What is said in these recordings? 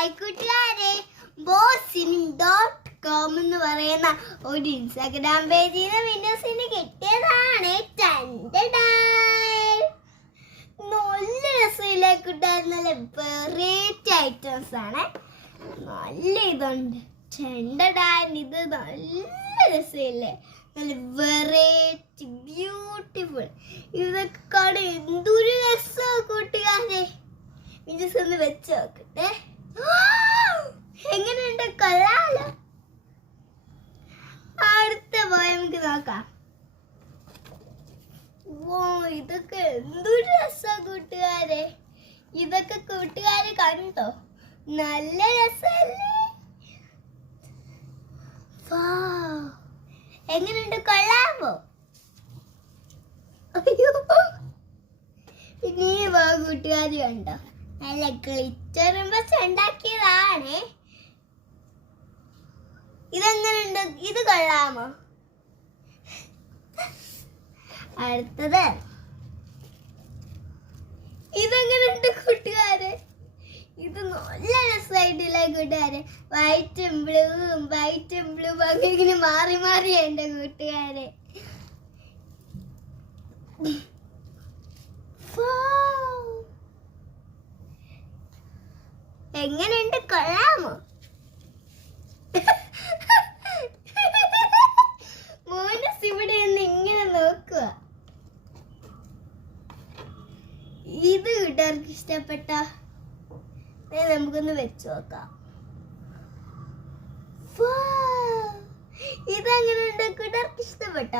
Hi കൂട്ടുകാരെ, bossing.com എന്ന് പറയുന്ന ഒരു ഇൻസ്റ്റാഗ്രാം പേജിൽ നിന്ന് വിൻഡോസിന് കിട്ടിയതാണ്. നല്ല രസമില്ല കൂട്ടുകാർ, നല്ല വെറൈറ്റി ഐറ്റംസ് ആണ്. നല്ല ഇതുണ്ട് ഇത് നല്ല രസമില്ലേ, നല്ല വെറൈറ്റി ബ്യൂട്ടിഫുൾ. ഇതൊക്കെ കാണാൻ എന്തൊരു രസമാണ് കൂട്ടുകാരെ. വിൻഡോസ് ഒന്ന് വെച്ച് നോക്കട്ടെ. എങ്ങനെയുണ്ട്, കൊള്ളാലോ. അടുത്ത പോയി നമുക്ക് നോക്കാം. ഇതൊക്കെ എന്തൊരു രസാ കൂട്ടുകാരെ. ഇതൊക്കെ കൂട്ടുകാരെ കണ്ടോ, നല്ല രസല്ലേ. എങ്ങനെയുണ്ട്, കൊള്ളാമോ? പിന്നെ കൂട്ടുകാർ കണ്ടോ, നല്ല ഗ്ലിറ്റർ ബസ് ഉണ്ടാക്കിയതാണ്. ഇതെങ്ങനെയുണ്ട്, ഇത് കൊള്ളാമോ? അടുത്തത് ഇതെങ്ങനെയുണ്ട് കൂട്ടുകാരെ, ഇത് നല്ല രസമായിട്ടില്ല കൂട്ടുകാരെ. വൈറ്റും ബ്ലൂവും അങ്ങനെ മാറി മാറി ഉണ്ട് കൂട്ടുകാരെ. എങ്ങനെയുണ്ട്, കൊള്ളാമോ? മോനസ് ഇവിടെ നിന്ന് ഇങ്ങനെ നോക്കുക. ഇത് കൂട്ടുകാർക്ക് ഇഷ്ടപ്പെട്ട, നമുക്കൊന്ന് വെച്ച് നോക്കാം. ഇതെങ്ങനെയുണ്ട് കൂട്ടുകാർക്ക് ഇഷ്ടപ്പെട്ട?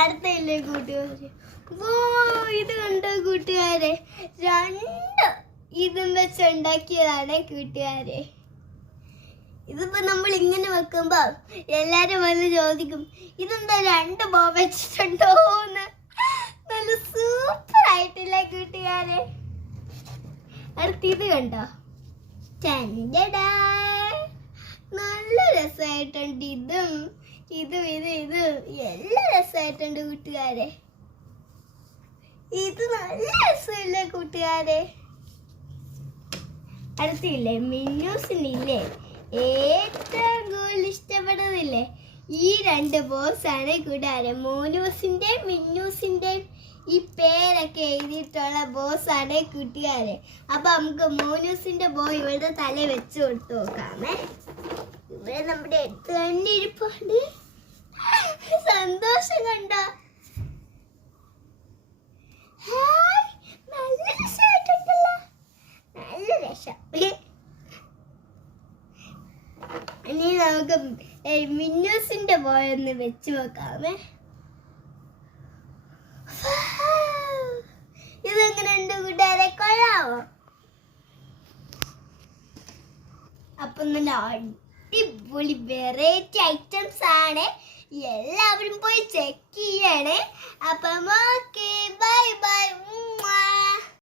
അടുത്തല്ലേ കൂട്ടുകാരെ, ഇത് കണ്ടോ കൂട്ടുകാരെ, രണ്ട് ഇതും വെച്ച് ഉണ്ടാക്കിയതാണ് കൂട്ടുകാരെ. ഇതിപ്പോ നമ്മൾ ഇങ്ങനെ വെക്കുമ്പോ എല്ലാരും വന്ന് ചോദിക്കും, ഇതെന്താ രണ്ട് ബോ വെച്ചിട്ടുണ്ടോന്ന്. നല്ല സൂപ്പർ ആയിട്ടില്ല കൂട്ടുകാരെ. അടുത്ത് ഇത് കണ്ടോ, നല്ല രസമായിട്ടുണ്ട്. ഇതും എല്ലാം രസമായിട്ടുണ്ട് കൂട്ടുകാരെ. ഇത് നല്ല രസമില്ലേ കൂട്ടുകാരെ. അടുത്തില്ലേ മിന്നൂസിനില്ലേ ഏറ്റവും കൂടുതൽ ഇഷ്ടപ്പെടുന്നില്ലേ, ഈ രണ്ട് ബോസ് ആണ് കൂട്ടുകാരെ. മോനൂസിന്റെയും മിന്നൂസിന്റെയും ഈ പേരൊക്കെ എഴുതിയിട്ടുള്ള ബോസ് ആണ് കൂട്ടുകാരെ. അപ്പൊ നമുക്ക് മോനൂസിന്റെ ബോ ഇവളുടെ തല വെച്ച് കൊടുത്തു നോക്കാമേ. ഇവിടെ നമ്മുടെ അടുത്ത് തന്നെ ഇരിപ്പുണ്ട്. സന്തോഷം കണ്ടോ, നല്ല രസമായിട്ടുണ്ടല്ലോ, നല്ല രസം. ഇനി നമുക്ക് മിന്നൂസിന്റെ ബോയ് ഒന്ന് വെച്ച് നോക്കാമേ. ഇതെങ്ങനെയുണ്ട് കൂട്ടുകാരെ, കൊള്ളാമോ? അപ്പൊ നല്ല അടിപൊളി വെറൈറ്റി ഐറ്റംസ് ആണ്. എല്ലാവരും പോയി ചെക്ക് ചെയ്യണേ. അപ്പം ഓക്കെ, ബൈ ബൈ.